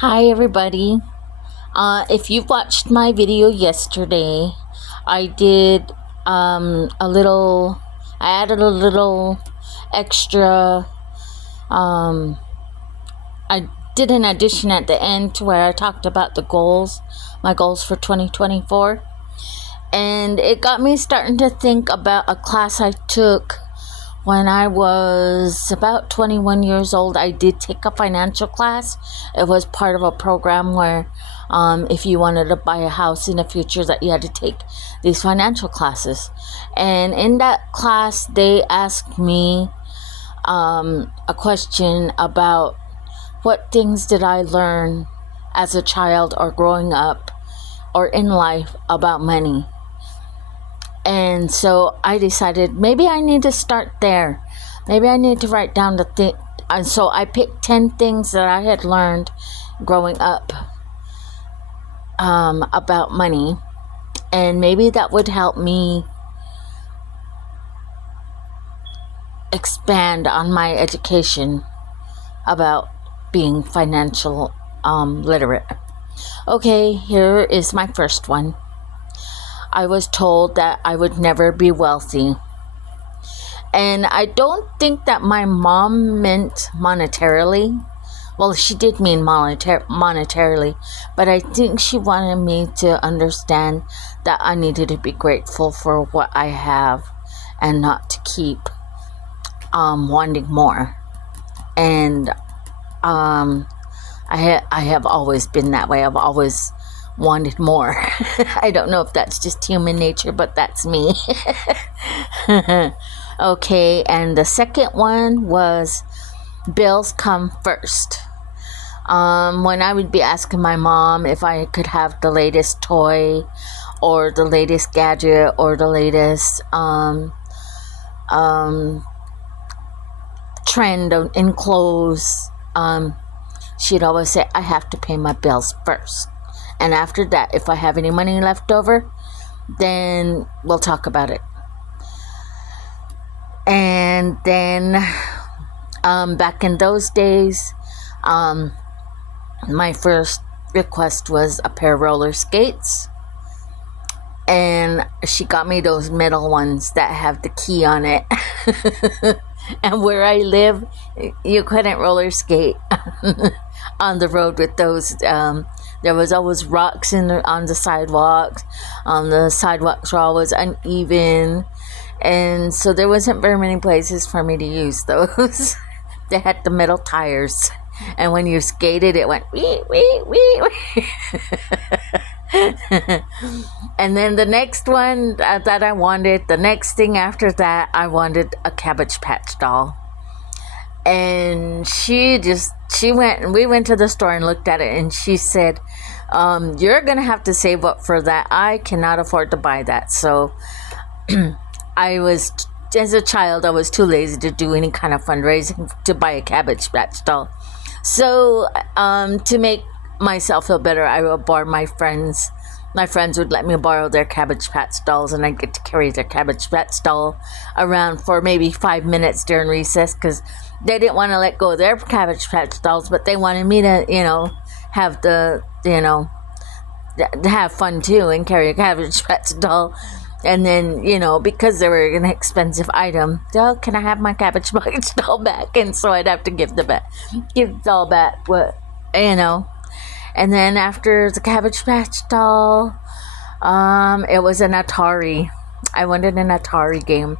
Hi everybody. If you watched my video yesterday, I did I added a little extra, um, I did an addition at the end to where I talked about my goals for 2024. And it got me starting to think about a class I took when I was about 21 years old. I did take a financial class. It was part of a program where if you wanted to buy a house in the future, that you had to take these financial classes. And in that class, they asked me a question about what things did I learn as a child or growing up or in life about money. And so I decided maybe I need to start there. Maybe I need to write down the thing. And so I picked 10 things that I had learned growing up about money. And maybe that would help me expand on my education about being financial literate. Okay, here is my first one. I was told that I would never be wealthy. And I don't think that my mom meant monetarily. Well, she did mean monetarily, but I think she wanted me to understand that I needed to be grateful for what I have and not to keep wanting more. And I have always been that way. I've always wanted more. I don't know if that's just human nature, but that's me. Okay, and the second one was bills come first. When I would be asking my mom if I could have the latest toy or the latest gadget or the latest trend in clothes, she'd always say, I have to pay my bills first. And after that, if I have any money left over, then we'll talk about it. And then back in those days, my first request was a pair of roller skates. And she got me those metal ones that have the key on it. And where I live, you couldn't roller skate on the road with those. There was always rocks on the sidewalks. The sidewalks were always uneven. And so there wasn't very many places for me to use those. They had the metal tires. And when you skated, it went wee, wee, wee, wee. And then the next one that I wanted, the next thing after that, I wanted a Cabbage Patch doll. And we went to the store and looked at it, and she said, you're going to have to save up for that. I cannot afford to buy that. So as a child, I was too lazy to do any kind of fundraising to buy a Cabbage Patch doll. So to make myself feel better, I would borrow my friends. My friends would let me borrow their Cabbage Patch dolls, and I'd get to carry their Cabbage Patch doll around for maybe 5 minutes during recess, because they didn't want to let go of their Cabbage Patch dolls, but they wanted me to, have have fun too and carry a Cabbage Patch doll. And then, because they were an expensive item, oh, can I have my Cabbage Patch doll back? And so I'd have to give the doll back, And then after the Cabbage Patch doll, it was an Atari. I wanted an Atari game,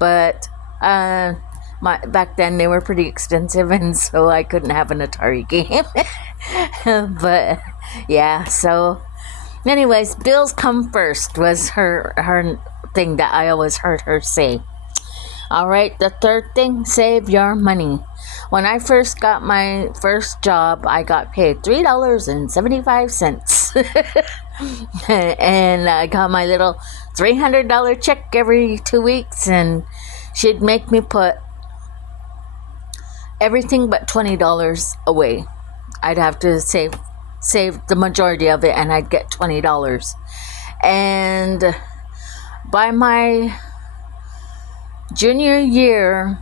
but back then they were pretty expensive, and so I couldn't have an Atari game. But yeah, so anyways, bills come first was her thing that I always heard her say. All right, the third thing, save your money. When I first got my first job, I got paid $3.75. And I got my little $300 check every 2 weeks, and she'd make me put everything but $20 away. I'd have to save the majority of it, and I'd get $20. And by my junior year,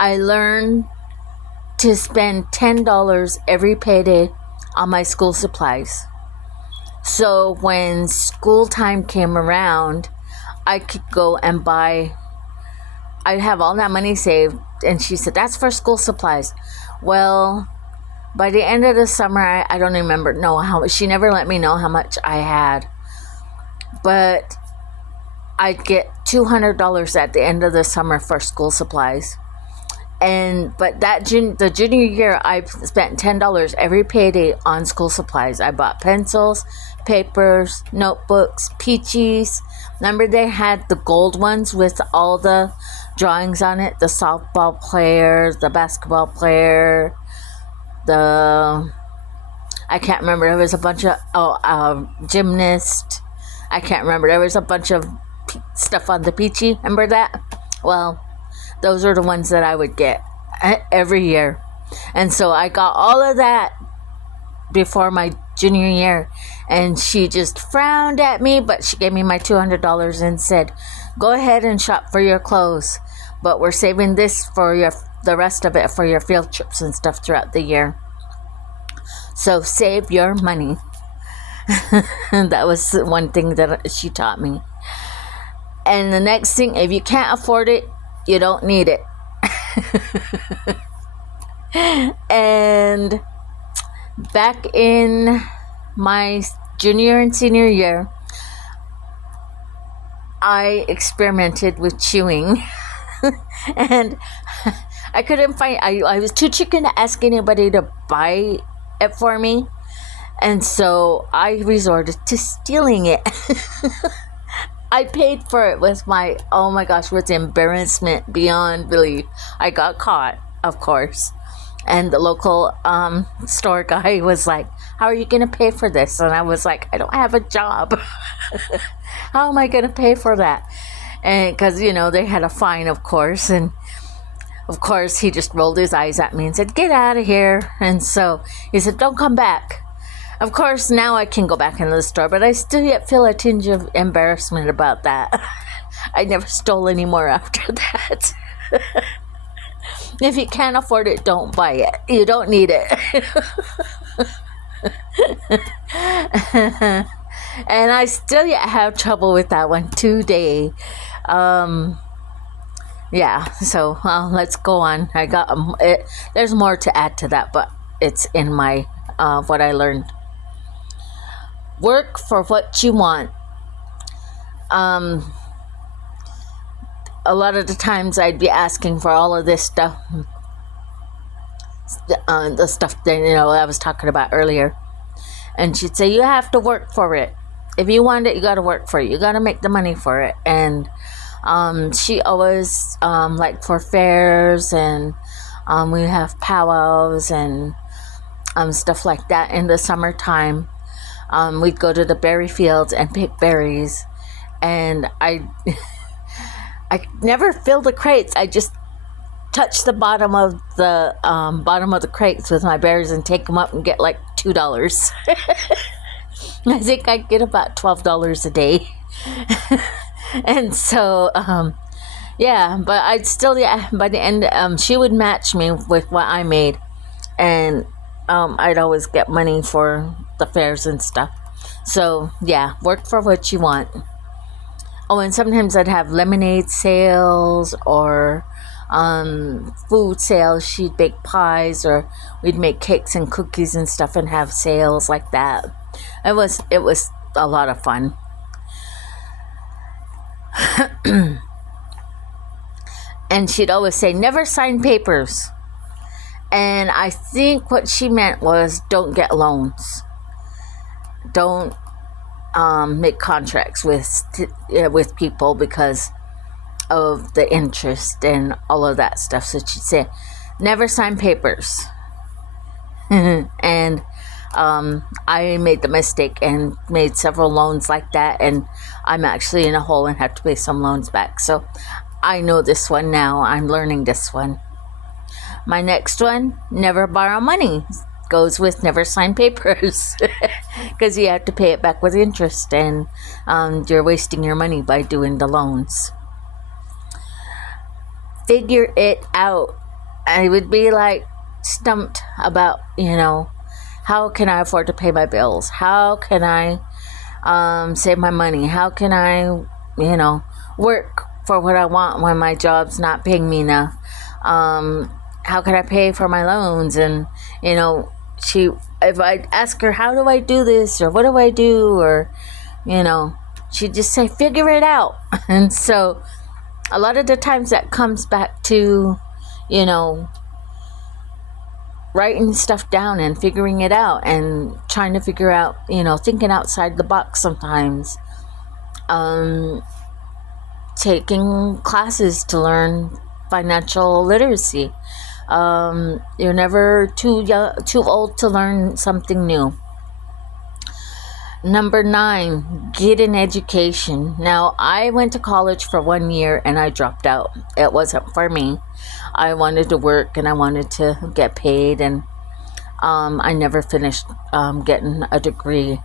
I learned to spend $10 every payday on my school supplies. So when school time came around, I could go and buy, I'd have all that money saved. And she said, that's for school supplies. Well, by the end of the summer, I don't remember, know how much, she never let me know how much I had. But I'd get $200 at the end of the summer for school supplies. But the junior year, I spent $10 every payday on school supplies. I bought pencils, papers, notebooks, peaches. Remember they had the gold ones with all the drawings on it? The softball player, the basketball player, I can't remember. There was a bunch of, gymnast. I can't remember. There was a bunch of stuff on the peachy. Remember that? Well, those are the ones that I would get every year. And so I got all of that before my junior year. And she just frowned at me, but she gave me my $200 and said, go ahead and shop for your clothes. But we're saving this for the rest of it for your field trips and stuff throughout the year. So save your money. That was one thing that she taught me. And the next thing, if you can't afford it, you don't need it. And back in my junior and senior year, I experimented with chewing. And I couldn't find, I was too chicken to ask anybody to buy it for me. And so I resorted to stealing it. I paid for it with oh my gosh, with embarrassment beyond belief. I got caught, of course. And the local store guy was like, how are you going to pay for this? And I was like, I don't have a job. How am I going to pay for that? And because, they had a fine, of course. And of course, he just rolled his eyes at me and said, get out of here. And so he said, don't come back. Of course, now I can go back into the store, but I still yet feel a tinge of embarrassment about that. I never stole any more after that. If you can't afford it, don't buy it. You don't need it. And I still yet have trouble with that one today. Yeah, so let's go on. I got there's more to add to that, but it's in my what I learned. Work for what you want. A lot of the times I'd be asking for all of this stuff, the stuff that I was talking about earlier, and she'd say, you have to work for it. If you want it, you got to work for it. You got to make the money for it. And she always like for fairs, and we have powwows and stuff like that in the summertime. We'd go to the berry fields and pick berries, and I never fill the crates. I just touch the bottom of the crates with my berries and take them up and get like $2. I think I get about $12 a day. And so yeah, but I'd still, by the end she would match me with what I made, and I'd always get money for the fairs and stuff. So yeah, work for what you want. Oh, and sometimes I'd have lemonade sales or food sales. She'd bake pies, or we'd make cakes and cookies and stuff and have sales like that. It was a lot of fun. And she'd always say, never sign papers. And I think what she meant was don't get loans. Don't make contracts with people because of the interest and all of that stuff. So she'd say, never sign papers. And I made the mistake and made several loans like that, and I'm actually in a hole and have to pay some loans back. So I know this one now. I'm learning this one. My next one, never borrow money, goes with never sign papers, because you have to pay it back with interest, and you're wasting your money by doing the loans. Figure it out. I would be like stumped about, How can I afford to pay my bills? How can I save my money? How can I, work for what I want when my job's not paying me enough? How can I pay for my loans? And, if I ask her, how do I do this? Or what do I do? Or, she'd just say, figure it out. And so a lot of the times that comes back to, writing stuff down and figuring it out and trying to figure out, thinking outside the box sometimes. Taking classes to learn financial literacy. You're never too old to learn something new. Number 9, get an education. Now, I went to college for 1 year and I dropped out. It wasn't for me. I wanted to work and I wanted to get paid, and I never finished getting a degree.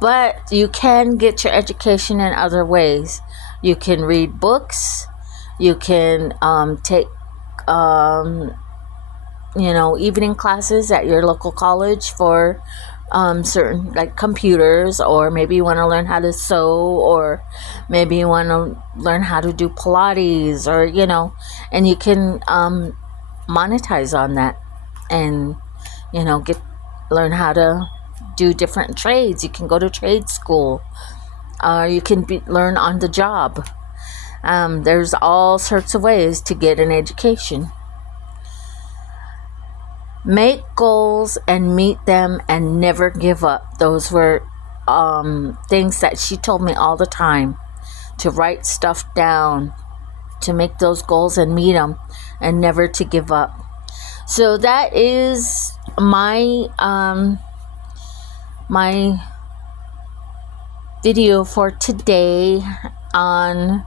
But you can get your education in other ways. You can read books. You can take evening classes at your local college for certain, like, computers, or maybe you want to learn how to sew, or maybe you want to learn how to do Pilates, or and you can monetize on that, and learn how to do different trades. You can go to trade school, you can learn on the job. There's all sorts of ways to get an education. Make goals and meet them and never give up. Those were things that she told me all the time, to write stuff down, to make those goals and meet them, and never to give up. So that is my my video for today on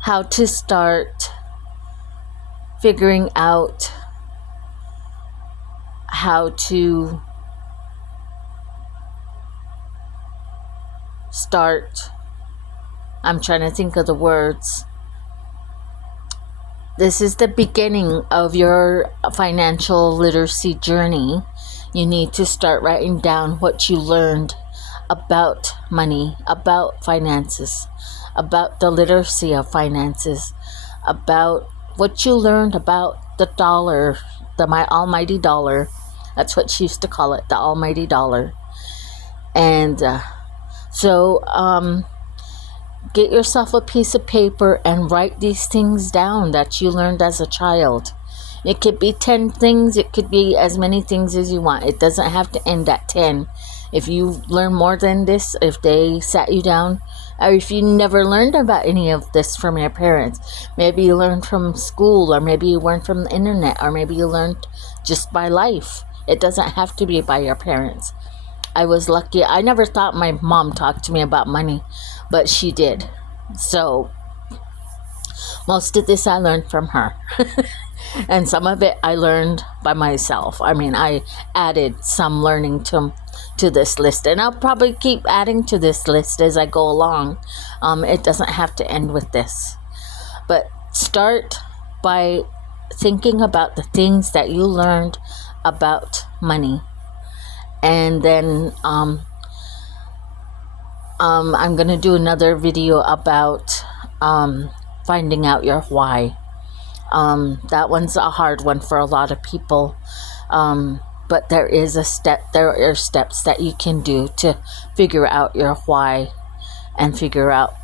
how to start figuring out how to start. I'm trying to think of the words. This is the beginning of your financial literacy journey. You need to start writing down what you learned about money, about finances, about the literacy of finances, about what you learned about the dollar, my almighty dollar. That's what she used to call it, the almighty dollar. And so get yourself a piece of paper and write these things down that you learned as a child. It could be 10 things. It could be as many things as you want. It doesn't have to end at 10. If you learn more than this, if they sat you down, or if you never learned about any of this from your parents, maybe you learned from school, or maybe you learned from the internet, or maybe you learned just by life. It doesn't have to be by your parents. I was lucky. I never thought my mom talked to me about money, but she did. So most of this I learned from her. And some of it I learned by myself. I mean, I added some learning to this list, and I'll probably keep adding to this list as I go along. It doesn't have to end with this. But start by thinking about the things that you learned about money. And then I'm going to do another video about finding out your why. That one's a hard one for a lot of people. But there are steps that you can do to figure out your why and figure out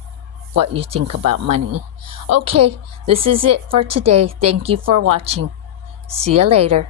what you think about money. Okay, this is it for today. Thank you for watching. See you later.